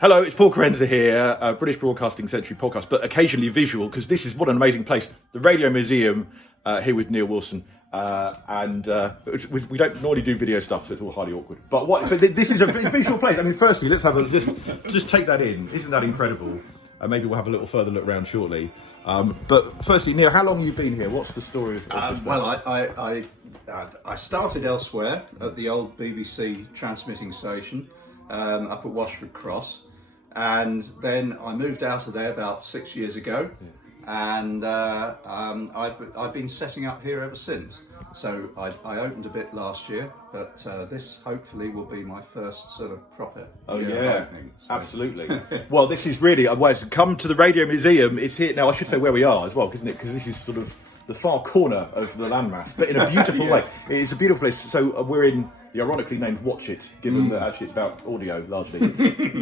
Hello, it's Paul Kerensa here, British Broadcasting Century podcast, but occasionally visual, because this is what an amazing place. The Radio Museum, here with Neil Wilson, and we don't normally do video stuff, so it's all highly awkward. But this is a visual place. I mean, firstly, let's have a just take that in. Isn't that incredible? Maybe we'll have a little further look around shortly. But firstly, Neil, how long have you been here? What's the story of well, I started elsewhere at the old BBC transmitting station up at Washford Cross. And then I moved out of there about 6 years ago, and I've been setting up here ever since. So I opened a bit last year, but this hopefully will be my first sort of proper opening. So. Absolutely. Well, this is really, come to the Radio Museum. It's here now. I should say where we are as well, isn't it? Because this is sort of the far corner of the landmass, but in a beautiful way. It's a beautiful place. So we're in the ironically named Watchet, given that actually it's about audio largely.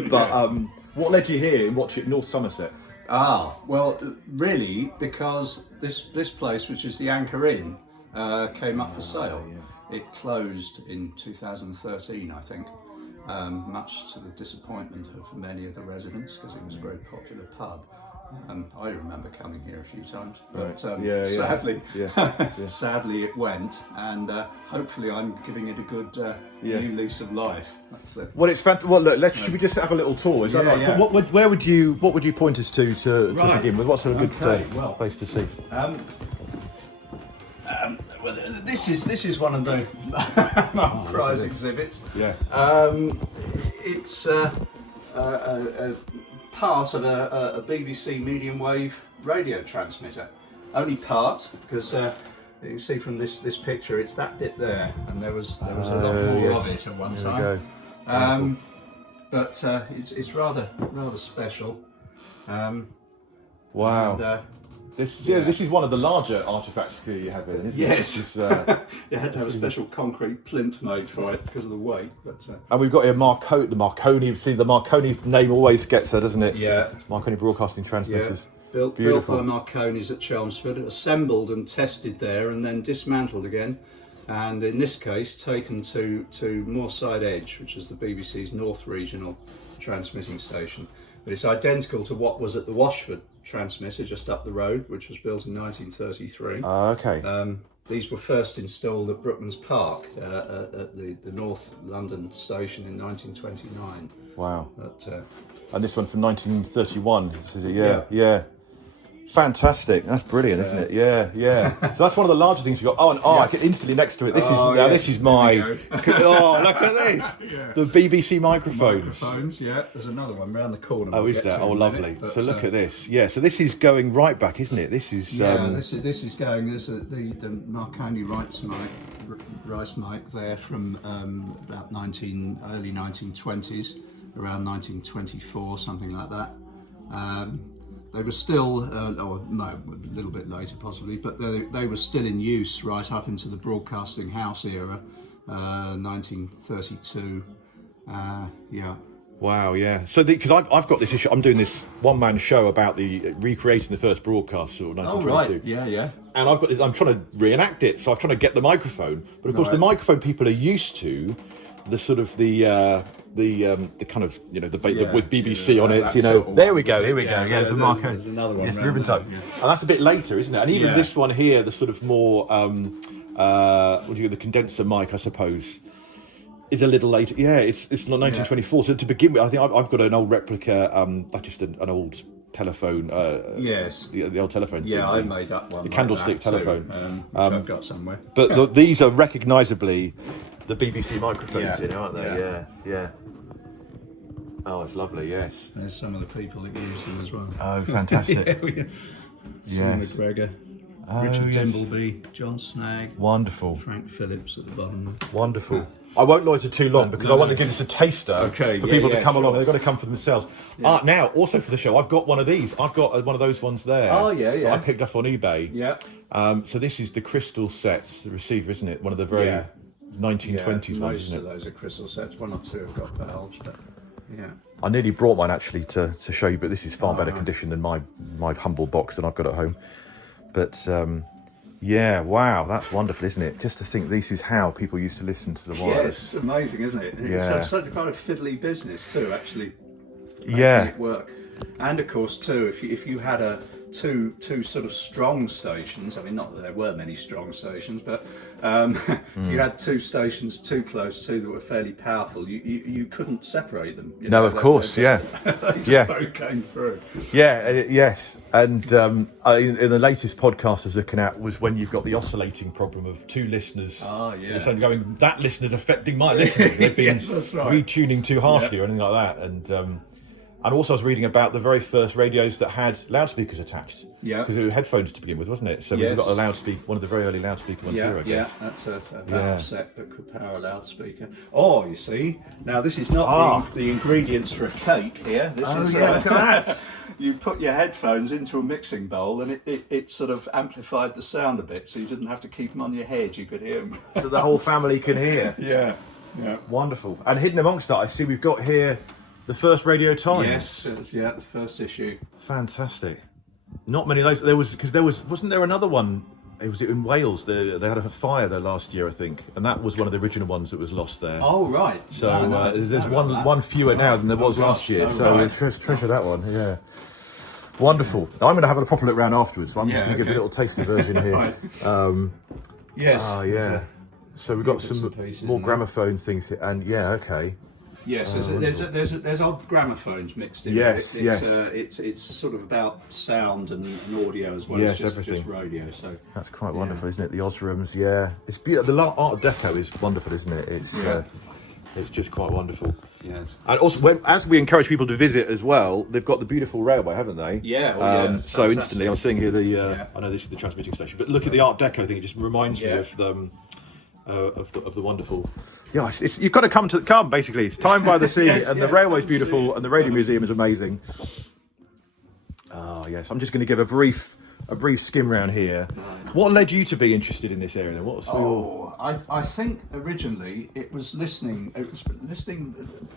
But what led you here in Watchet, North Somerset? Well, really, because this place, which is the Anchor Inn, came up for sale. Yeah. It closed in 2013, I think, much to the disappointment of many of the residents, because it was a very popular pub. I remember coming here a few times, but sadly, sadly it went, and hopefully I'm giving it a good new lease of life. That's it. Well, it's fantastic. Well, look, should we just have a little tour? Is that right? Yeah. What would you point us to begin with? What's a good place to see? Well, this is one of the prize exhibits. Yeah. It's part of a BBC medium wave radio transmitter. Only part, because you can see from this picture, it's that bit there, and there was a lot more of it at one time. But it's rather special. Wow. And, this is one of the larger artefacts here you have here, isn't it? Yes. You had to have a special concrete plinth made for it because of the weight. But and we've got here the Marconi. See, the Marconi name always gets there, doesn't it? Yeah. Marconi Broadcasting Transmitters. Yeah. Built by Marconi's at Chelmsford, assembled and tested there, and then dismantled again. And in this case, taken to Moorside Edge, which is the BBC's North Regional transmitting station. But it's identical to what was at the Washford transmitter just up the road, which was built in 1933. Okay. These were first installed at Brookman's Park at the North London station in 1929. Wow. But, and this one from 1931, is it? Yeah. Fantastic. That's brilliant, isn't it? Yeah. So that's one of the larger things you got. I can instantly next to it. This is my. Oh, look at this. Yeah. The BBC microphones. There's another one round the corner. Oh, is there? Oh, lovely. So look at this. Yeah. So this is going right back, isn't it? This is. This is going. There's the Marconi Rice mic there from about early 1920s, around 1924, something like that. They were still, a little bit later possibly, but they were still in use right up into the Broadcasting House era, 1932. Wow, yeah. So because I've got this issue, I'm doing this one-man show about recreating the first broadcast of 1922. Oh right, yeah. And I've got this. I'm trying to reenact it, so I'm trying to get the microphone. But of course, the microphone people are used to the sort of the kind of with BBC on it, there we go, here we go. Yeah, the Marconi. There's another one. Yes, the ribbon type. And that's a bit later, isn't it? And even this one here, the sort of more the condenser mic, I suppose, is a little later. Yeah, it's 1924. So to begin with, I think I've got an old replica, just an old telephone. Yes. The old telephone. Yeah, I made up one. The candlestick telephone, which I've got somewhere. But these are recognisably the BBC microphones, aren't they? Yeah. Oh, it's lovely. Yes. There's some of the people that use them as well. Oh, fantastic. Simon McGregor, Richard Dimbleby, John Snagg. Wonderful. Frank Phillips at the bottom. Wonderful. I won't loiter too long because I want to give this a taster for people to come along. They've got to come for themselves. Yeah. Now, also for the show, I've got one of these. I've got one of those ones there. Oh, yeah. That I picked up on eBay. Yeah. So this is the crystal sets, the receiver, isn't it? One of the very 1920s ones, isn't it? Most of those are crystal sets. One or two have got valves, but yeah. I nearly brought mine actually to show you, but this is far better condition than my humble box that I've got at home. But wow, that's wonderful, isn't it? Just to think this is how people used to listen to the wireless. Yes, it's amazing, isn't it? It's such a kind of fiddly business too, actually. making it work. And of course, too, if you had two sort of strong stations, I mean, not that there were many strong stations, but if you had two stations too close to that were fairly powerful, you couldn't separate them. No, of course, they just both came through. Yes. And in the latest podcast I was looking at was when you've got the oscillating problem of two listeners. It's going, that listener's affecting my listener. They've been retuning too harshly or anything like that. And also I was reading about the very first radios that had loudspeakers attached. Yeah. Because they were headphones to begin with, wasn't it? So we've got a loudspeaker, one of the very early loudspeaker ones here, I guess. Yeah, that's a valve set that could power a loudspeaker. Or, you see, now this is not the ingredients for a cake here. This is look at that. You put your headphones into a mixing bowl and it sort of amplified the sound a bit, so you didn't have to keep them on your head, you could hear them. So the whole family can hear. Yeah. Wonderful. And hidden amongst that, I see we've got here the first Radio Times. Yes, the first issue. Fantastic. Not many of those. Wasn't there another one? It was in Wales. They had a fire there last year, I think, and that was one of the original ones that was lost there. Oh right. So there's one fewer now than there was last year. So treasure that one. Yeah. Wonderful. Now, I'm going to have a proper look around afterwards. So I'm just going to give a little tasty version here. Yes. So we've got some more gramophone things here, and Yes, there's old gramophones mixed in. Yes, It's sort of about sound and audio as well as just radio. So that's quite wonderful, isn't it? The Osrams, it's beautiful. The Art Deco is wonderful, isn't it? It's just quite wonderful. Yes. And also, as we encourage people to visit as well, they've got the beautiful railway, haven't they? Yeah. So instantly, I'm seeing here I know this is the transmitting station, but look at the Art Deco thing. It just reminds me of the wonderful. Yeah, you've got to come. Basically, it's time by the sea, and the railway's beautiful, and the radio museum is amazing. Yes, I'm just going to give a brief skim round here. What led you to be interested in this area? I think originally it was listening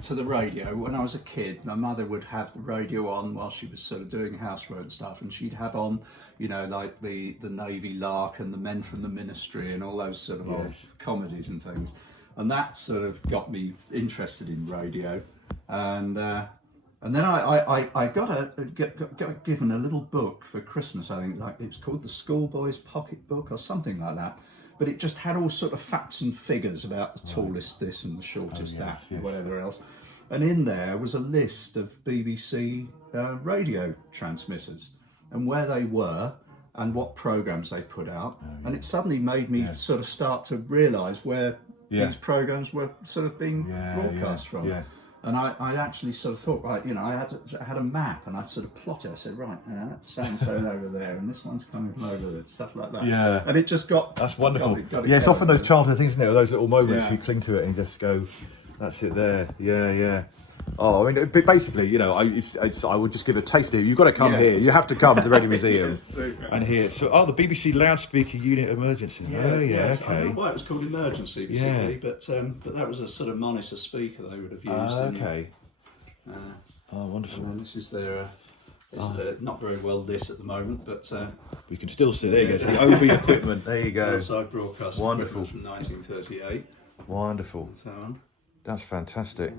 to the radio when I was a kid. My mother would have the radio on while she was sort of doing housework and stuff, and she'd have on, like the Navy Lark and the Men from the Ministry and all those sort of old comedies and things. And that sort of got me interested in radio, and then I got given a little book for Christmas. I think it was called the Schoolboy's Pocket Book or something like that. But it just had all sort of facts and figures about the tallest this and the shortest that and whatever else. And in there was a list of BBC radio transmitters and where they were and what programmes they put out. And it suddenly made me sort of start to realise where these programmes were sort of being broadcast from. Yeah. And I actually sort of thought, right, I had a map and I sort of plotted. I said, right, that's so-and-so over there, and this one's coming from over there, stuff like that. Yeah. And it just got... That's wonderful. It's often those childhood things, isn't it? Those little moments you cling to it and just go, that's it there. Yeah. Oh, I mean, basically, I would just give a taste here. You've got to come here. You have to come to the Radio Museum and hear. So, the BBC loudspeaker unit emergency. Okay. I don't know why it was called emergency particularly, but that was a sort of monitor speaker they would have used. Wonderful. This is their. It's not very well lit at the moment, but we can still see. There you go. The OB equipment. There you go. Outside broadcast. Wonderful. From 1938. Wonderful. That's fantastic.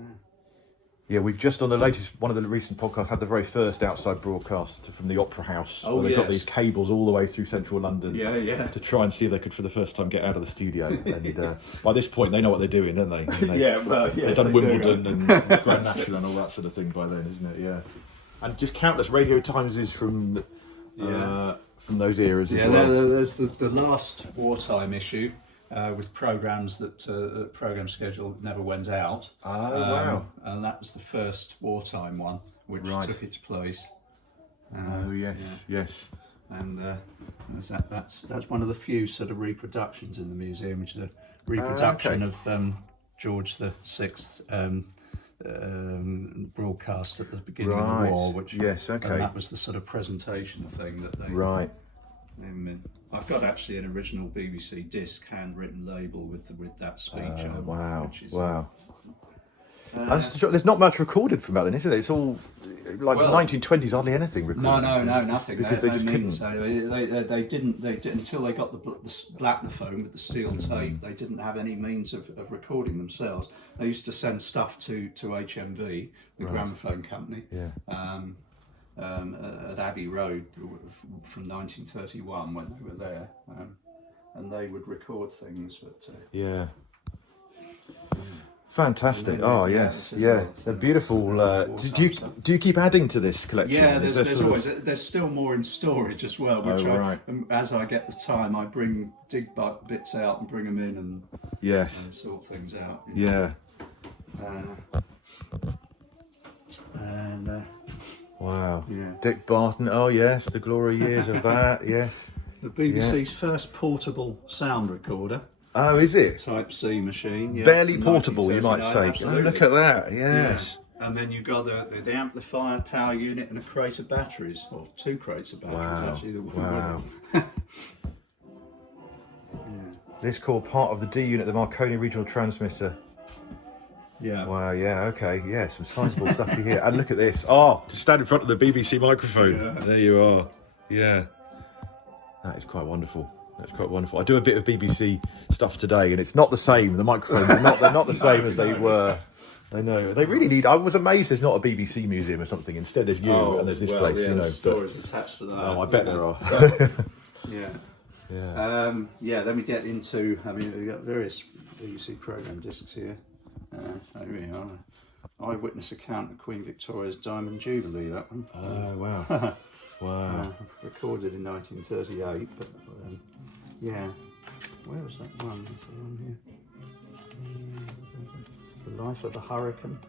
Yeah, we've just on one of the recent podcasts had the very first outside broadcast from the Opera House. Where they've got these cables all the way through central London to try and see if they could for the first time get out of the studio. And by this point they know what they're doing, don't they? They've done Wimbledon and Grand National and all that sort of thing by then, isn't it? Yeah. And just countless Radio Timeses from those eras as well. There's the last wartime issue. With programmes that the programme schedule never went out. Wow! And that was the first wartime one, which took its place. Yes. And that's one of the few sort of reproductions in the museum, which is a reproduction of George VI broadcast at the beginning of the war. Which and that was the sort of presentation thing that they I've got actually an original BBC disc handwritten label with that speech. Wow. There's not much recorded from that then, is it? It's all like the 1920s, hardly anything recorded. No, nothing. Because they just couldn't. So they didn't until they got the gramophone with the steel tape. They didn't have any means of recording themselves. They used to send stuff to HMV, the gramophone company, at Abbey Road from 1931 when they were there, and they would record things. But fantastic! Oh yes, they're beautiful. Do you keep adding to this collection? Yeah, there's still more in storage as well. Which as I get the time, I dig bits out and bring them in and sort things out. Yeah. Wow. Yeah. Dick Barton. Oh yes, the glory years of that. Yes. The BBC's first portable sound recorder. Oh, is it? Type C machine. Yeah, barely portable, you might say. Absolutely. Oh, look at that. Yes. Yeah. And then you've got the amplifier, power unit, and a crate of batteries, or 2 crates of batteries actually. Wow. This called part of the D unit, the Marconi regional transmitter. Yeah. Wow, yeah, okay, yeah, some sizable stuff here. And look at this. Oh, just stand in front of the BBC microphone. Yeah. There you are. Yeah. That is quite wonderful. That's quite wonderful. I do a bit of BBC stuff today, and it's not the same. The microphones, they're not the same as they were. I know. They really need. I was amazed there's not a BBC museum or something. Instead, there's you and there's this place. Yeah, you know, there's stories attached to that. Oh, I bet there are. Yeah. Then we get into. I mean, we've got various BBC programme discs here. Here we are. Eyewitness account of Queen Victoria's Diamond Jubilee. That one. Oh wow. Wow. Recorded in 1938, but where was that one? Is there one here? The Life of a Hurricane.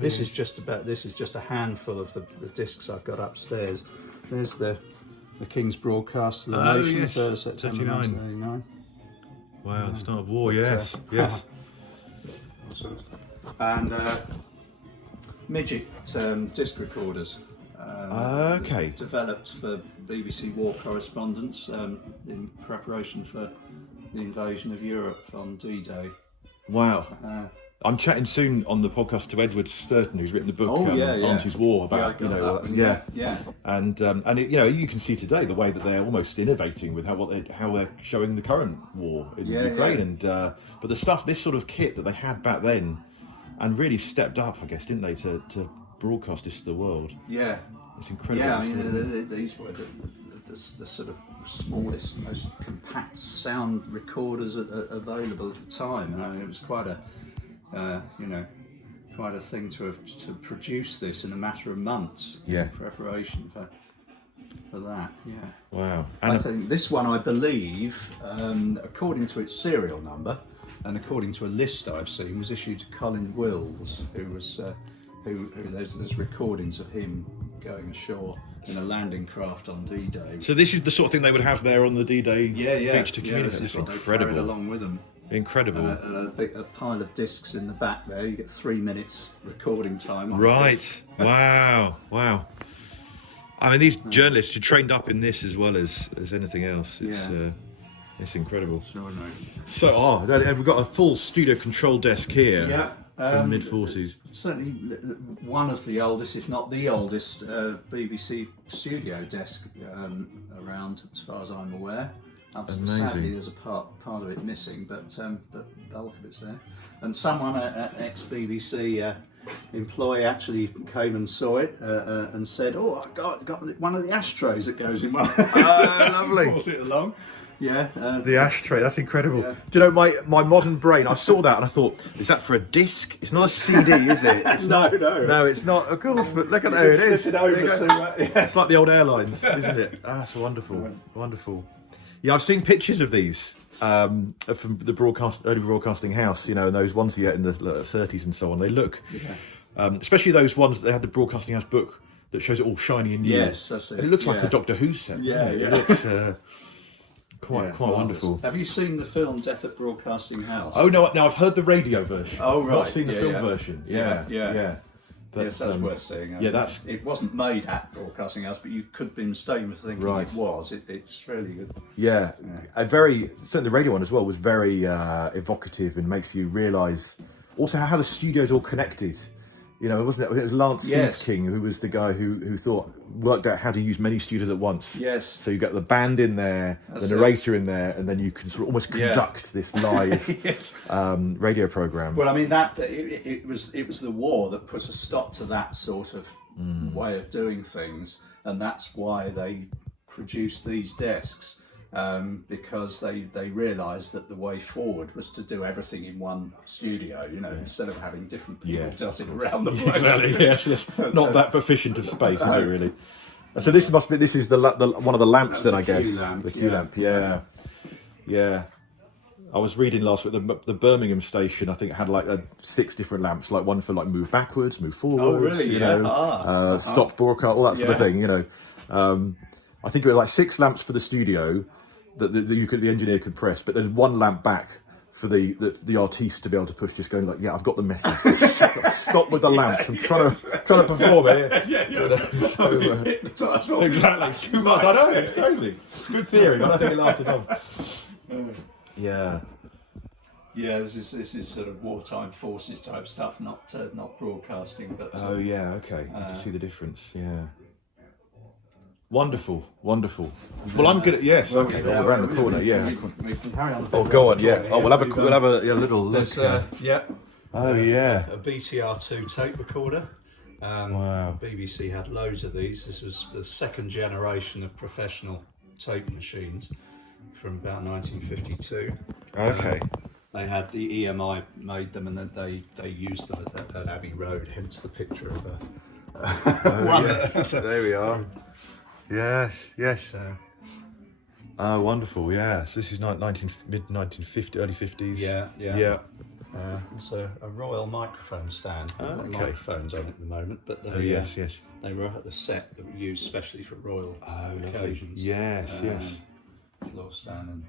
This is just a handful of the discs I've got upstairs. There's the King's Broadcast to the Nation, yes. 3rd September 1939. Wow, the start of war. Yes, yes. And midget disc recorders. Developed for BBC war correspondence in preparation for the invasion of Europe on D-Day. Wow. I'm chatting soon on the podcast to Edward Sturton, who's written the book Auntie's War about and it, you can see today the way that they're almost innovating with how they're showing the current war in Ukraine and but the stuff, this sort of kit that they had back then, and really stepped up, I guess, didn't they, to broadcast this to the world? Yeah. It's incredible. Yeah, I mean, these were the sort of smallest, most compact sound recorders available at the time, and I mean, it was quite a, quite a thing to produce this in a matter of months. Yeah. In preparation for that. Yeah. Wow. And I think this one, I believe, according to its serial number, and according to a list I've seen, was issued to Colin Wills, who was who there's recordings of him going ashore in a landing craft on D-Day. So this is the sort of thing they would have there on the D-Day beach to communicate. This is what incredible. They carried along with them. Incredible. And a pile of discs in the back there. You get 3 minutes recording time on Right. Wow. Wow. I mean, these journalists are trained up in this as well as anything else. It's incredible. So, we've got a full studio control desk here. Yeah. From the mid-40s. Certainly one of the oldest, if not the oldest, BBC studio desk around, as far as I'm aware. Sadly, there's a part of it missing, but the bulk of it's there. And someone at ex-BBC employee actually came and saw it and said, "Oh, I got one of the ashtrays that goes in one." Lovely. Brought it along. Yeah. The ashtray, that's incredible. Yeah. Do you know, my modern brain, I saw that and I thought, is that for a disc? It's not a CD, is it? It's No, it's not, of course, but look at there it is. It's like the old airlines, isn't it? That's wonderful, wonderful. Yeah, I've seen pictures of these from the early broadcasting house, and those ones you get in the 30s and so on. They look, especially those ones that they had the broadcasting house book that shows it all shiny and new. Yes, that's it. And it looks like a Doctor Who set. It looks quite wonderful. Have you seen the film Death at Broadcasting House? Oh no, I've heard the radio version. Oh right, I've not seen the film version. Yeah. But, yes, that's worth seeing. It wasn't made at Broadcasting House, but you could be mistaken for thinking it was. It's really good. Yeah. Certainly the radio one as well was very evocative and makes you realise also how the studio's all connected. You know, wasn't it? It was Lance Yes. King who was the guy who worked out how to use many studios at once. Yes. So you got the band in there, That's the narrator in there, and then you can sort of almost Yeah. conduct this live Yes. radio program. Well, I mean it was the war that put a stop to that sort of way of doing things, and that's why they produced these desks, because they realised that the way forward was to do everything in one studio. You know, instead of having different people dotted around the place. Exactly. Yes, that's not that proficient of space, is it really? So this is the one of the lamps then, I guess. The Q lamp. Yeah. Yeah. I was reading last week the Birmingham station. I think had like 6 different lamps, like one for like move backwards, move forwards. Oh, really? You Yeah. know, stop broadcast, all that sort of thing. You know, I think it was like 6 lamps for the studio that the engineer could press, but there's 1 lamp back for the artiste to be able to push, just going like, yeah, I've got the message. Stop with the lamps. I'm trying to perform here. So, Exactly. It's too much. I know. It's crazy. Good theory. I don't think it lasted long. Yeah. Yeah, this is sort of wartime forces type stuff, not broadcasting. But Oh yeah. Okay. You can see the difference. Yeah. Wonderful. Wonderful. Well, I'm good at okay. Well, we're around the corner. Yeah. We can carry on. Oh, go on. Yeah. Oh, we'll have a little look. There's Oh yeah. a BTR2 tape recorder. Wow. BBC had loads of these. This was the 2nd generation of professional tape machines from about 1952. Okay. They had the EMI made them, and then they used them at Abbey Road. Hence the picture of one. Yes. There we are. Yes. Yes. So, Oh, wonderful. Yeah. So this is mid 1950, early 50s. yeah. Yeah. It's a Royal microphone stand. Okay. Microphones on at the moment, but they, Oh yes. Yes. they were at the set that were used specially for royal occasions. Yes. Yes. Floor stand. And,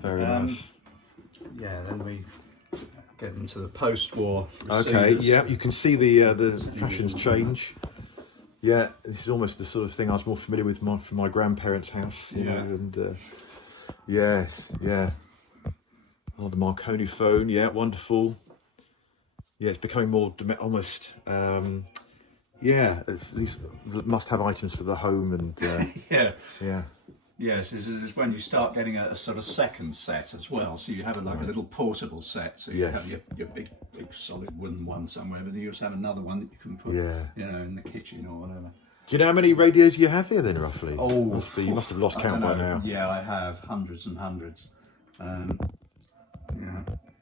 Very nice. yeah, then we get into the post-war Okay, receivers. yeah, you can see the fashions change. Yeah, this is almost the sort of thing I was more familiar with from my grandparents' house. You know, and yes, yeah. Oh, the Marconi phone, yeah, wonderful. Yeah, it's becoming more almost. These must-have items for the home and. Yeah. Yes, this is when you start getting a sort of second set as well. So you have a little portable set. So you have your big solid wooden one somewhere, but then you also have another one that you can put, in the kitchen or whatever. Do you know how many radios you have here then, roughly? Oh, you must have lost count by now. Yeah, I have hundreds and hundreds.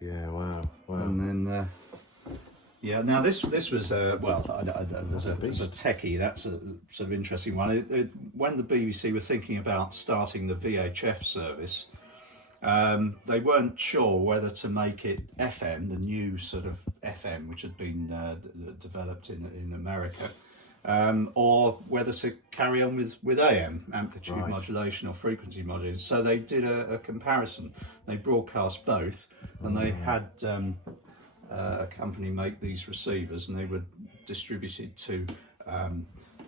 Yeah, wow. And then, now this was as a techie, that's a sort of interesting one. When the BBC were thinking about starting the VHF service, they weren't sure whether to make it FM, the new sort of FM which had been developed in America, or whether to carry on with AM, amplitude modulation or frequency modulation. So they did a comparison. They broadcast both, and they had a company make these receivers, and they were distributed to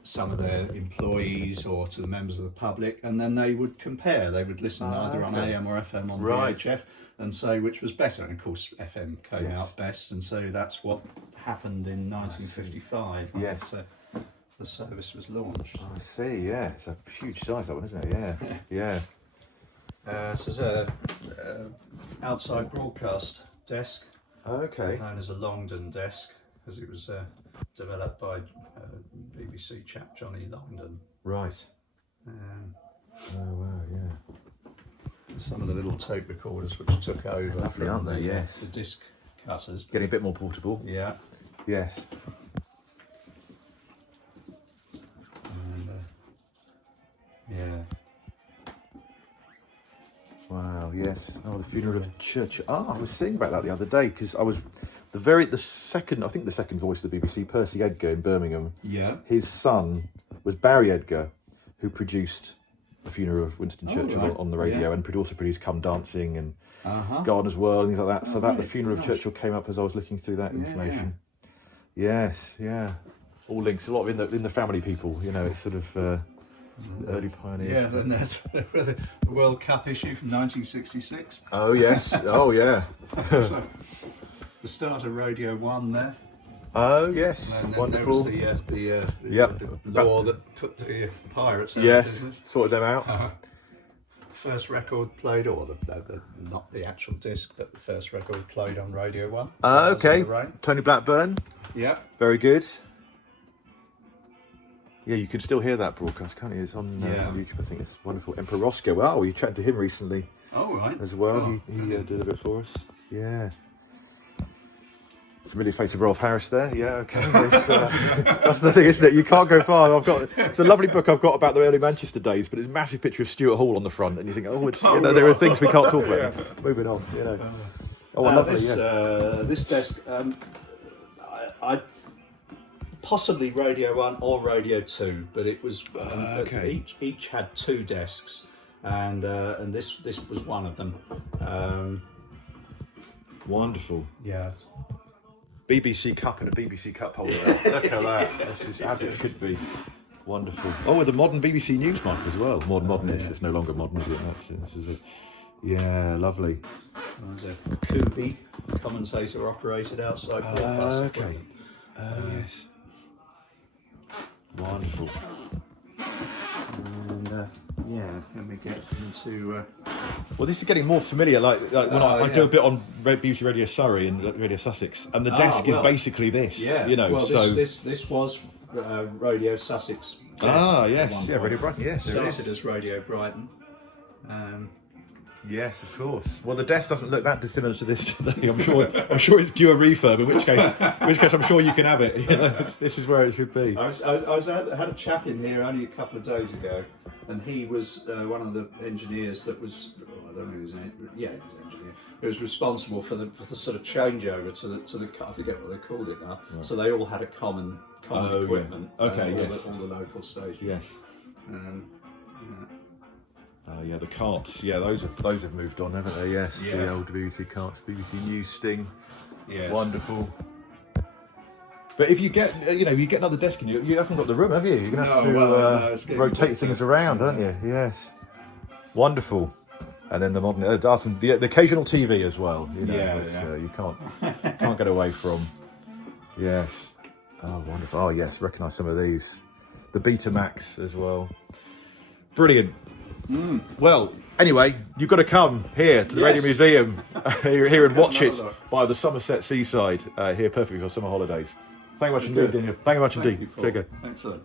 some of their employees or to the members of the public, and then they would compare. They would listen either on AM or FM on VHF and say which was better. And of course, FM came out best, and so that's what happened in 1955. Yes. So the service was launched. I see. Yeah, it's a huge size, that one, isn't it? Yeah. So it's a outside broadcast desk. Okay. Known as a Longdon desk, because it was developed by BBC chap Johnny Longdon. Right. Oh wow, yeah. Some of the little tape recorders which took over. Lovely, aren't they? Yes. The disc cutters. Getting a bit more portable. Yeah. Yes. And, Wow. Yes. Oh, the funeral of Churchill. Oh, I was thinking about that the other day because I was the second voice of the BBC, Percy Edgar in Birmingham. Yeah. His son was Barry Edgar, who produced the funeral of Winston Churchill on the radio, and also produced Come Dancing and Gardener's World and things like that. So the funeral of Churchill came up as I was looking through that information. Yes. Yeah. All links. A lot in the family people. You know, it's sort of. Early pioneers. Yeah, then there's the World Cup issue from 1966. Oh yes. Oh yeah. So, the start of Radio 1 there. Oh yes, And then wonderful. there was the Yep. law that put the pirates out of Yes, business. sorted them out. First record played, or not the actual disc, but the first record played on Radio 1. Okay, Flowers in the Rain. Tony Blackburn, Yeah. very good. Yeah, you can still hear that broadcast, can't you? It's on YouTube. I think it's wonderful. Emperor Roscoe. Wow, you chatted to him recently Oh, right. as well. Oh, He did a bit for us. Yeah. Familiar face of Rolf Harris there. Yeah, okay. That's the thing, isn't it? You can't go far. It's a lovely book I've got about the early Manchester days, but it's a massive picture of Stuart Hall on the front, and you think, there are things we can't talk about. Yeah. Moving on, lovely. This desk, I possibly Radio 1 or Radio 2, but it was okay. Each had 2 desks, and this was one of them. Wonderful. Yeah. BBC Cup and a BBC Cup holder. Look at that. This is as it should be. Wonderful. Oh, with a modern BBC News mark as well. Modern-ish. Yeah. It's no longer modern, is it? This is lovely. There's a Kubi commentator operated outside. Okay. Yes. Wonderful. And then we get into. Well, this is getting more familiar. Like when I do a bit on BBC Radio Surrey and Radio Sussex, and the desk is basically this. Yeah. Well, this was Radio Sussex. Desk Yes. Yeah, Radio Brighton. Yes, started as Radio Brighton. Yes, of course. Well, the desk doesn't look that dissimilar to this today. I'm sure it's due a refurb. In which case, I'm sure you can have it. This is where it should be. I had a chap in here only a couple of days ago, and he was one of the engineers that was. I don't know who he was. He was an engineer. Who was responsible for the sort of changeover to the. I forget what they called it now. Right. So they all had a common equipment. Okay. All the local stations. Yes. The carts. Yeah, those have moved on, haven't they? Yes, the old BBC carts, BBC News Sting. Yeah, wonderful. But if you get, you get another desk in you haven't got the room, have you? You're gonna have to rotate things around, aren't you? Yes. Wonderful. And then the modern, the occasional TV as well. You can't get away from. Yes. Oh, wonderful. Oh, yes. Recognise some of these. The Betamax as well. Brilliant. Well, anyway, you've got to come here to the Radio Museum here in Watchet by the Somerset seaside. Here perfectly for summer holidays. Thank you much indeed, Daniel. Thank you much indeed. Excellent.